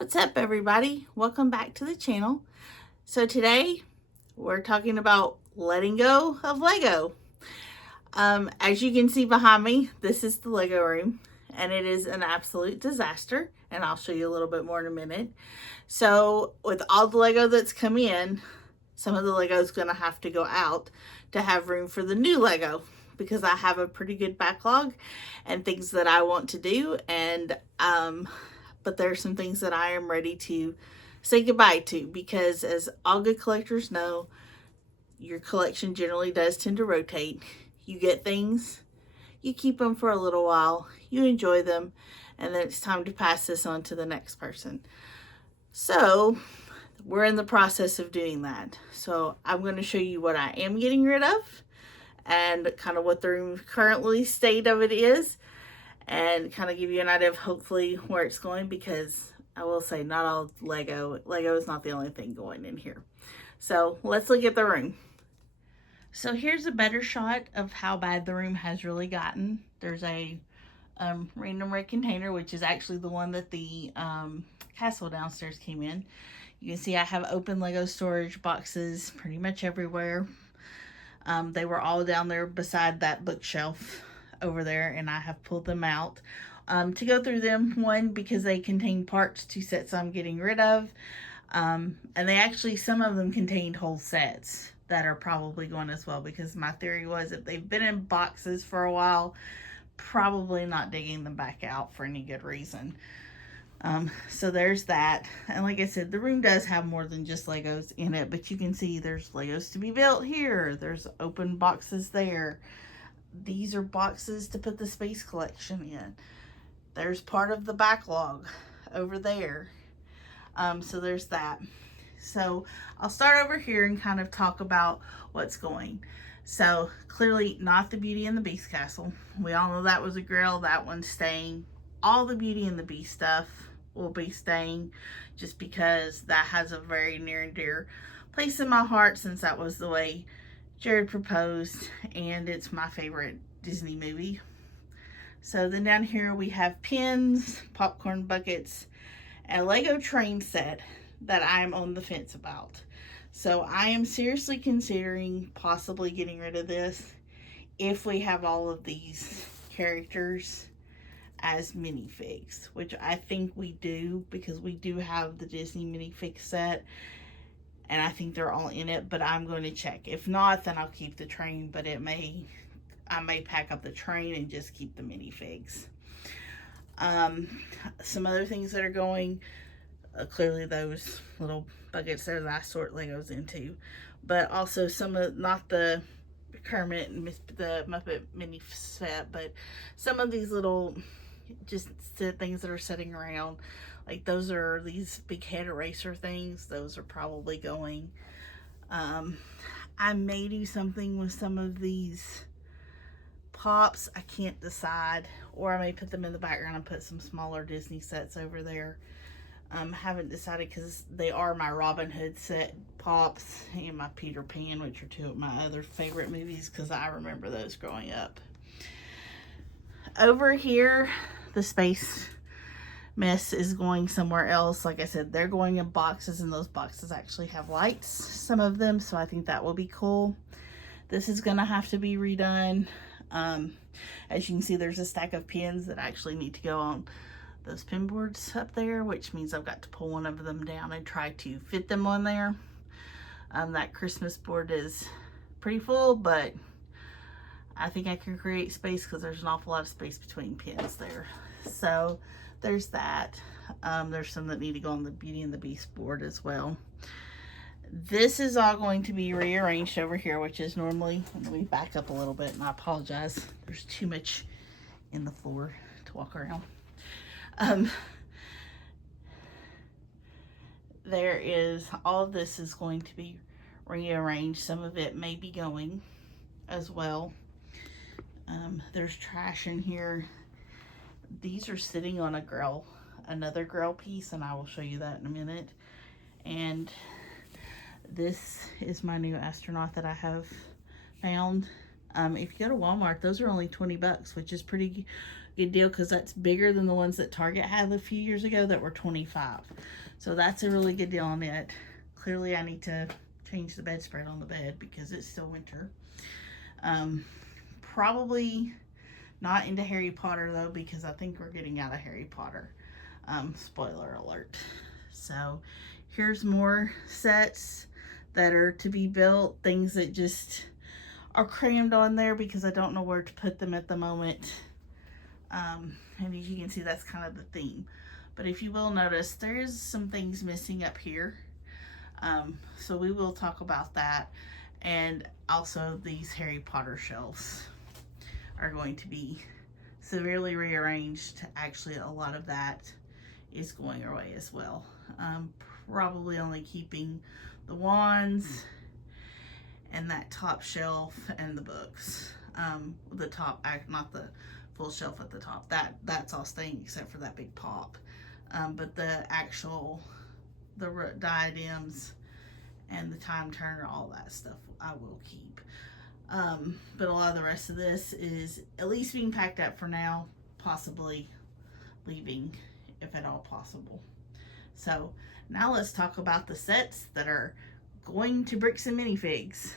What's up, everybody? Welcome back to the channel. So today we're talking about letting go of Lego. As you can see behind me, this is the Lego room, and it is an absolute disaster, and I'll show you a little bit more in a minute. So with all the Lego that's come in, some of the Lego is going to have to go out to have room for the new Lego, because I have a pretty good backlog and things that I want to do, and but there are some things that I am ready to say goodbye to, because as all good collectors know, your collection generally does tend to rotate. You get things, you keep them for a little while, you enjoy them, and then it's time to pass this on to the next person. So we're in the process of doing that. So I'm going to show you what I am getting rid of and kind of what the currently state of it is, and kind of give you an idea of hopefully where it's going, because I will say not all Lego is not the only thing going in here. So let's look at the room. So here's a better shot of how bad the room has really gotten. There's a random red container, which is actually the one that the castle downstairs came in. You can see I have open Lego storage boxes pretty much everywhere. They were all down there beside that bookshelf over there, and I have pulled them out to go through them. One, because they contain parts to sets I'm getting rid of, and they actually, some of them contained whole sets that are probably going as well, because my theory was if they've been in boxes for a while, probably not digging them back out for any good reason. So there's that. And like I said, the room does have more than just Legos in it, but you can see there's Legos to be built here. There's open boxes there. These are boxes to put the space collection in. There's part of the backlog over there. So there's that. So I'll start over here and kind of talk about what's going. So clearly not the Beauty and the Beast castle. We all know that was a grail. That one's staying. All the Beauty and the Beast stuff will be staying, just because that has a very near and dear place in my heart, since that was the way Jared proposed, and it's my favorite Disney movie. So then down here we have pins, popcorn buckets, and a Lego train set that I'm on the fence about. So I am seriously considering possibly getting rid of this if we have all of these characters as minifigs, which I think we do, because we do have the Disney minifig set, and I think they're all in it, but I'm going to check. If not, then I'll keep the train, but I may pack up the train and just keep the minifigs. Some other things that are going, clearly those little buckets there that I sort Legos into, but also some of, not the Kermit and the Muppet mini set, but some of these little just things that are sitting around, like those are these big head eraser things. Those are probably going. I may do something with some of these pops. I can't decide, or I may put them in the background and put some smaller Disney sets over there. Haven't decided, because they are my Robin Hood set pops and my Peter Pan, which are two of my other favorite movies, because I remember those growing up. Over here, the space mess is going somewhere else. Like I said, they're going in boxes, and those boxes actually have lights, some of them, so I think that will be cool. This is gonna have to be redone. As you can see, there's a stack of pins that actually need to go on those pin boards up there, which means I've got to pull one of them down and try to fit them on there. That Christmas board is pretty full, but I think I can create space, because there's an awful lot of space between pins there. So there's that. There's some that need to go on the Beauty and the Beast board as well. This is all going to be rearranged over here, which is normally, let me back up a little bit, and I apologize. There's too much in the floor to walk around. There is, all of this is going to be rearranged. Some of it may be going as well. There's trash in here. These are sitting on a grill, another grill piece, and I will show you that in a minute. And this is my new astronaut that I have found. If you go to Walmart, those are only 20 bucks, which is pretty good deal because that's bigger than the ones that Target had a few years ago that were $25. So that's a really good deal on it. Clearly I need to change the bedspread on the bed because it's still winter. Probably not into Harry Potter though, because I think we're getting out of Harry Potter. Spoiler alert. So here's more sets that are to be built, things that just are crammed on there because I don't know where to put them at the moment. And as you can see, that's kind of the theme. But if you will notice, there's some things missing up here. So we will talk about that. And also these Harry Potter shelves are going to be severely rearranged. Actually, a lot of that is going away as well. Probably only keeping the wands and that top shelf and the books. The top, not the full shelf at the top. That's all staying except for that big pop. But the diadems and the time turner, all that stuff I will keep. But a lot of the rest of this is at least being packed up for now, possibly leaving if at all possible. So now let's talk about the sets that are going to Bricks and Minifigs.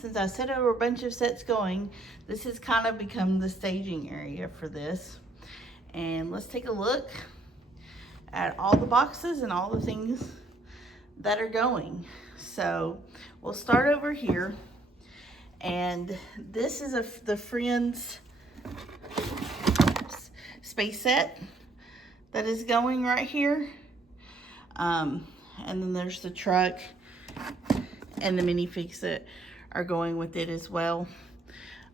Since I said there were a bunch of sets going, this has kind of become the staging area for this. And let's take a look at all the boxes and all the things that are going. So we'll start over here. And this is the Friends space set that is going right here. And then there's the truck and the minifigs that are going with it as well.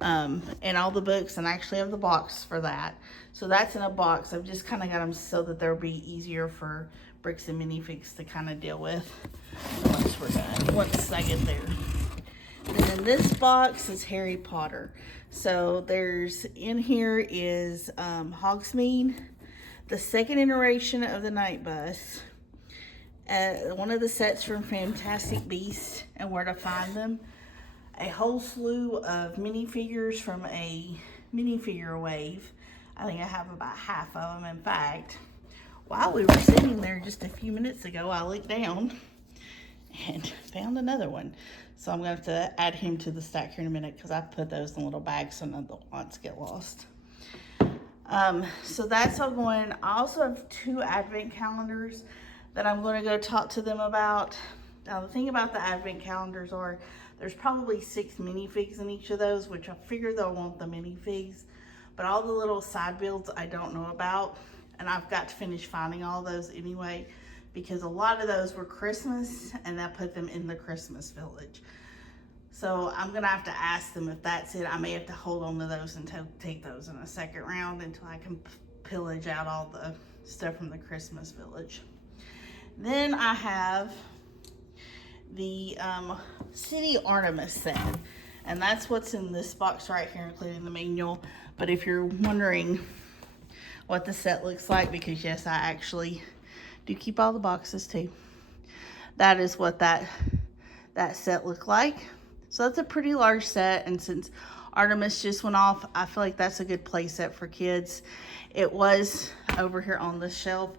And all the books, and I actually have the box for that. So that's in a box. I've just kind of got them so that they'll be easier for Bricks and Minifigs to kind of deal with once we're done, once I get there. And then this box is Harry Potter. So there's, in here is Hogsmeade, the second iteration of the Night Bus, one of the sets from Fantastic Beasts and Where to Find Them, a whole slew of minifigures from a minifigure wave. I think I have about half of them. In fact, while we were sitting there just a few minutes ago, I looked down and found another one. So I'm going to have to add him to the stack here in a minute because I put those in little bags so none of the wants get lost. So that's all going. I also have 2 advent calendars that I'm going to go talk to them about. Now the thing about the advent calendars are there's probably 6 minifigs in each of those, which I figure they'll want the minifigs. But all the little side builds I don't know about. And I've got to finish finding all those anyway, because a lot of those were Christmas and I put them in the Christmas village. So I'm gonna have to ask them if that's it. I may have to hold on to those and take those in a second round until I can pillage out all the stuff from the Christmas village. Then I have the City Artemis set, and that's what's in this box right here, including the manual. But if you're wondering what the set looks like, because yes, I actually do keep all the boxes too, that is what that set looked like. So that's a pretty large set, and since Artemis just went off, I feel like that's a good play set for kids. It was over here on the shelf,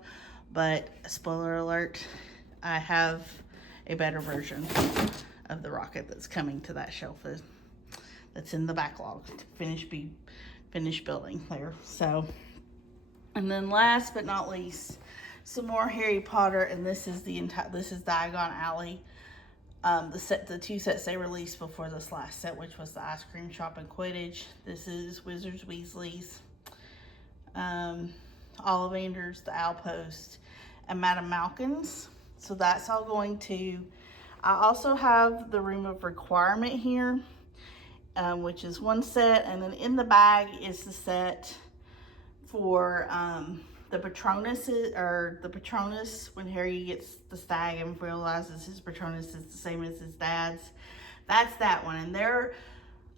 but spoiler alert, I have a better version of the rocket that's coming to that shelf that's in the backlog to finish building there. So, and then last but not least, some more Harry Potter, and this is Diagon Alley. The 2 sets they released before this last set, which was the Ice Cream Shop and Quidditch. This is Wizards Weasley's, Ollivanders, the Outpost, and Madame Malkin's. So that's all going to. I also have the Room of Requirement here, which is 1 set, and then in the bag is the set for the Patronus, or the Patronus, when Harry gets the stag and realizes his Patronus is the same as his dad's. That's that one, and they're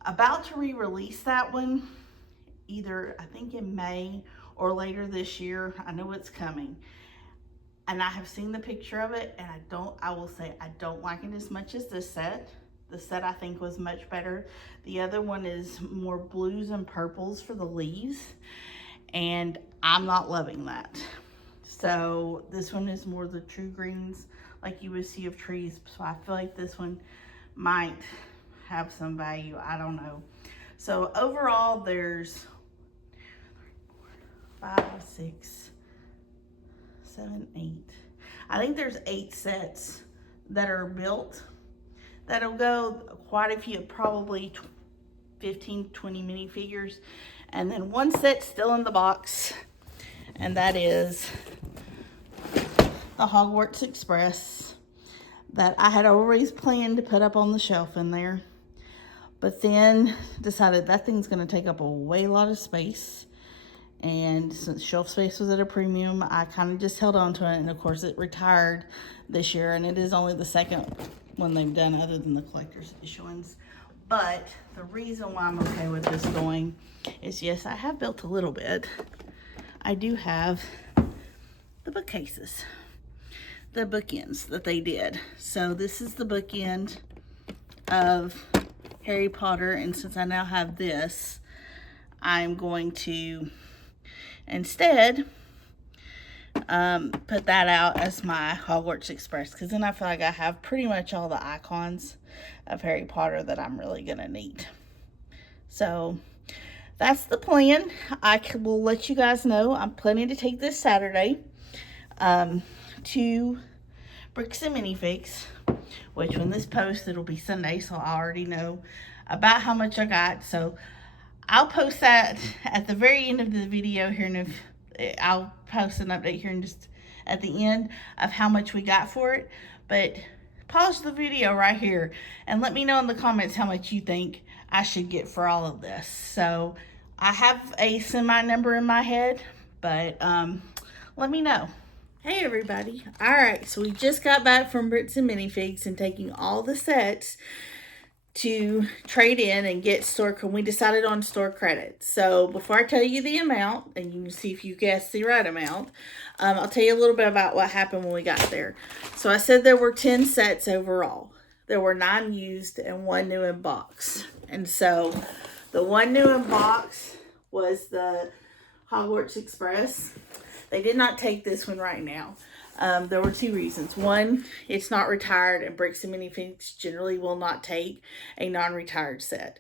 about to re-release that one either, I think, in May or later this year. I know it's coming, and I have seen the picture of it, and I will say I don't like it as much as this set. The set I think was much better. The other one is more blues and purples for the leaves. and I'm not loving that. So this one is more the true greens like you would see of trees. So I feel like this one might have some value. I don't know. So overall, there's 5, 6, 7, 8. I think there's 8 sets that are built. That'll go quite a few, probably 15, 20 minifigures. And then one set still in the box, and that is the Hogwarts Express that I had always planned to put up on the shelf in there. But then decided that thing's going to take up a way lot of space. And since shelf space was at a premium, I kind of just held on to it. And of course it retired this year, and it is only the second one they've done other than the collector's edition ones. But the reason why I'm okay with this going is, yes, I have built a little bit. I do have the bookcases, the bookends that they did. So this is the bookend of Harry Potter, and since I now have this, I'm going to instead put that out as my Hogwarts Express, because then I feel like I have pretty much all the icons of Harry Potter that I'm really gonna need. So that's the plan. I will let you guys know I'm planning to take this Saturday to Bricks and Minifigs, which when this posts, it'll be Sunday, so I already know about how much I got. So I'll post that at the very end of the video here, and I'll post an update here in just at the end of how much we got for it. But pause the video right here and let me know in the comments how much you think I should get for all of this. So I have a semi number in my head, but let me know. Hey everybody. All right, so we just got back from Bricks and Minifigs and taking all the sets to trade in and get store, we decided on store credit. So before I tell you the amount, and you can see if you guess the right amount, I'll tell you a little bit about what happened when we got there. So I said there were 10 sets overall. There were 9 used and 1 new in box. And so the 1 new in box was the Hogwarts Express. They did not take this one right now. There were 2 reasons. One, it's not retired, and Bricks and Minifigs generally will not take a non-retired set.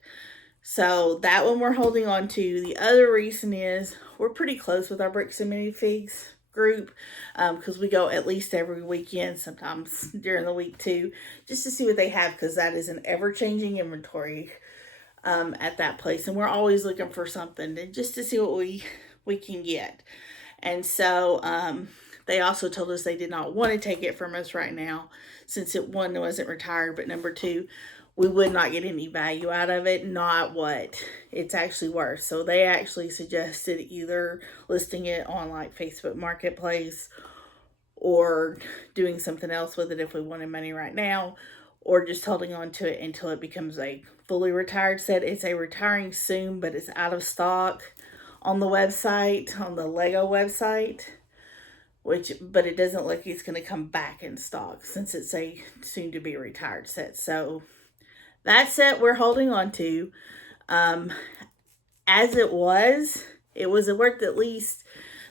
So that one we're holding on to. The other reason is we're pretty close with our Bricks and Minifigs group, because we go at least every weekend, sometimes during the week too, just to see what they have, because that is an ever-changing inventory at that place, and we're always looking for something just to see what we can get. And so they also told us they did not want to take it from us right now, since it, 1, wasn't retired, but number 2, we would not get any value out of it, not what it's actually worth. So they actually suggested either listing it on like Facebook Marketplace or doing something else with it if we wanted money right now, or just holding on to it until it becomes a fully retired set. It's a retiring soon, but it's out of stock on the website, on the Lego website, but it doesn't look like it's going to come back in stock since it's a soon to be retired set. So that set we're holding on to. As it was worth at least,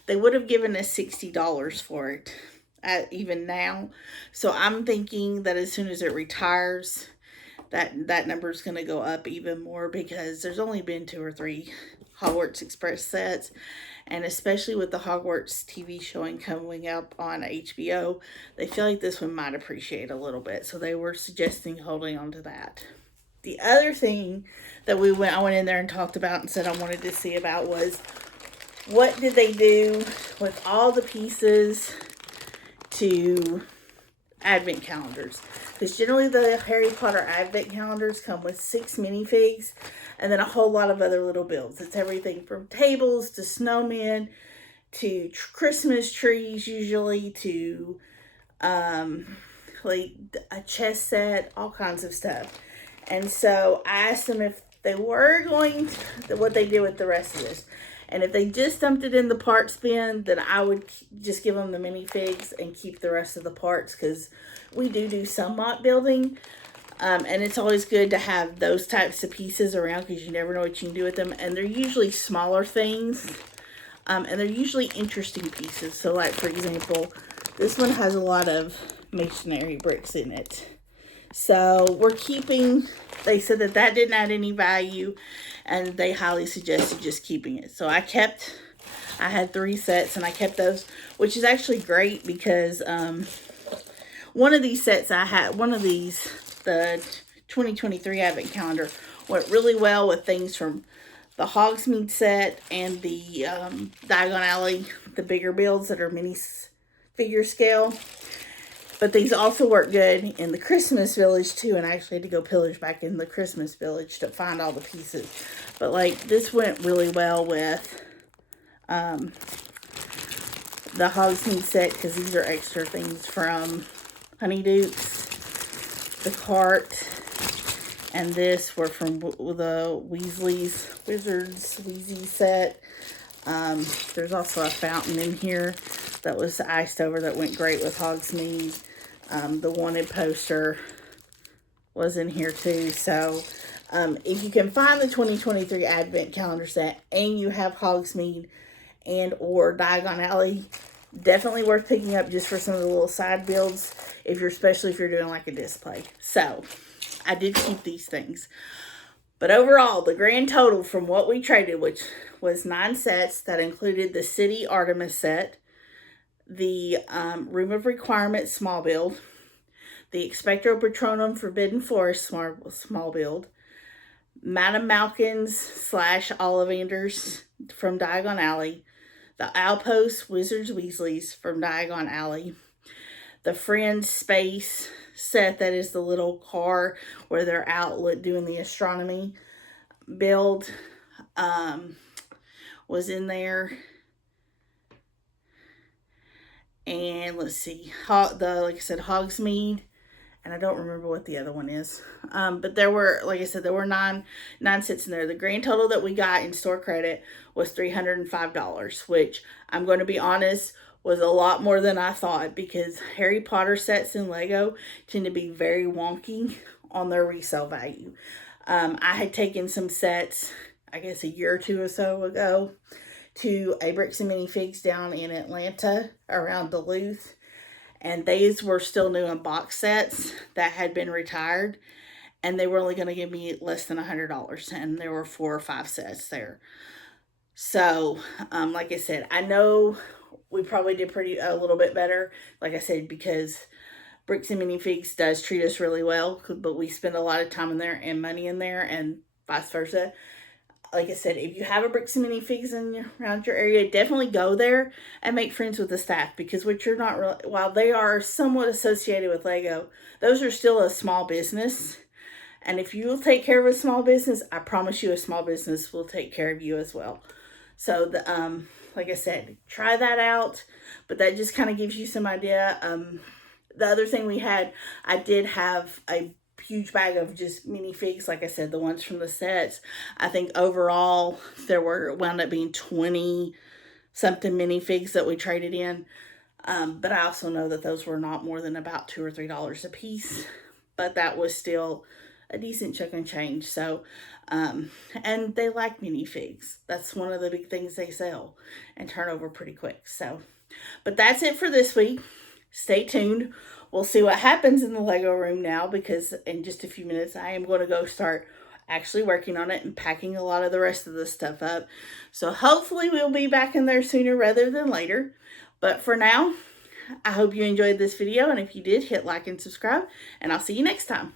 they would have given us $60 for it even now. So I'm thinking that as soon as it retires, that number is going to go up even more, because there's only been 2 or 3 Hogwarts Express sets, and especially with the Hogwarts TV showing coming up on HBO, they feel like this one might appreciate a little bit, so they were suggesting holding on to that. The other thing that I went in there and talked about and said I wanted to see about was, what did they do with all the pieces to advent calendars? Because generally the Harry Potter advent calendars come with 6 minifigs and then a whole lot of other little builds. It's everything from tables to snowmen to Christmas trees, usually, to like a chess set, all kinds of stuff. And so I asked them if they were going to, what they did with the rest of this. And if they just dumped it in the parts bin, then I would just give them the minifigs and keep the rest of the parts, because we do some mock building. And it's always good to have those types of pieces around, because you never know what you can do with them. And they're usually smaller things. And they're usually interesting pieces. So like, for example, this one has a lot of masonry bricks in it. So we're keeping, they said that that didn't add any value, and they highly suggested just keeping it. So I had 3 sets, and I kept those, which is actually great because one of these sets the 2023 Advent Calendar, went really well with things from the Hogsmeade set and the Diagon Alley, the bigger builds that are mini figure scale. But these also work good in the Christmas Village too, and I actually had to go pillage back in the Christmas Village to find all the pieces. But like, this went really well with the Hogsmeade set, because these are extra things from Honeydukes, the cart, and this were from the Weasley's Wizards Wheezy set. There's also a fountain in here that was iced over that went great with Hogsmeade. The wanted poster was in here too. So if you can find the 2023 Advent Calendar set and you have Hogsmeade and or Diagon Alley, definitely worth picking up just for some of the little side builds, especially if you're doing like a display. So I did keep these things. But overall, the grand total from what we traded, which was 9 sets, that included the City Artemis set, the Room of Requirement small build, the Expecto Patronum Forbidden Forest small build, Madame Malkin's / Ollivanders from Diagon Alley, the Outpost Wizards Weasleys from Diagon Alley, the Friends Space set, that is the little car where they're out doing the astronomy build, was in there. And let's see, like I said, Hogsmeade, and I don't remember what the other one is. But there were, like I said, there were nine sets in there. The grand total that we got in store credit was $305, which, I'm going to be honest, was a lot more than I thought, because Harry Potter sets in Lego tend to be very wonky on their resale value. I had taken some sets, I guess a year or 2 or so ago, to a Bricks and Minifigs down in Atlanta around Duluth, and these were still new in box sets that had been retired, and they were only going to give me less than $100, and there were 4 or 5 sets there. So like I said, I know we probably did a little bit better, like I said, because Bricks and Minifigs does treat us really well, but we spend a lot of time in there and money in there, and vice versa. Like I said, if you have a Bricks and Minifigs around your area, definitely go there and make friends with the staff, because while they are somewhat associated with Lego, those are still a small business. And if you will take care of a small business, I promise you a small business will take care of you as well. So, like I said, try that out. But that just kind of gives you some idea. The other thing I did have a huge bag of just minifigs, like I said, the ones from the sets. I think overall there wound up being 20 something minifigs that we traded in. But I also know that those were not more than about $2 or $3 a piece, but that was still a decent chunk and change. So and they like minifigs. That's one of the big things they sell and turn over pretty quick. So, but that's it for this week. Stay tuned. We'll see what happens in the Lego room now, because in just a few minutes I am going to go start actually working on it and packing a lot of the rest of the stuff up. So hopefully we'll be back in there sooner rather than later. But for now, I hope you enjoyed this video, and if you did, hit like and subscribe, and I'll see you next time.